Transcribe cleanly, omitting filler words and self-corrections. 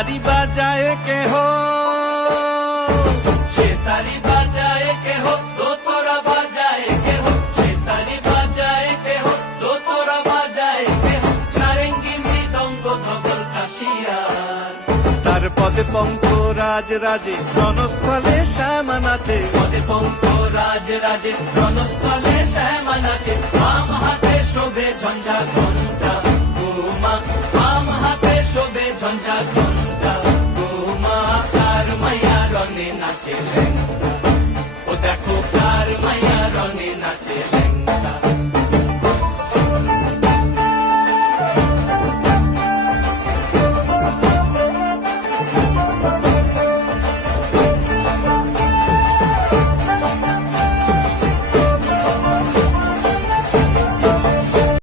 তারি বাজায় কেহ, সে তারি বাজায় কেহ, দোতরা বাজায় কেহ, সে তারি বাজায় কেহ, দোতরা বাজায় কেহ, সারেঙ্গি মৃদঙ্গ ধবল কাশিয়ার। তার পদে পঙ্ক রাজ রাজে রণস্থলে শ্যামা নাচে, পদে পঙ্ক রাজ রাজে রণস্থলে শ্যামা নাচে। বাম হাতে শোভে ঝঞ্ঝা ঘণ্টা উমা, বাম হাতে শোভে ঝঞ্ঝা ঘণ্টা উমা, তার মাইয়া রঙে নাচে।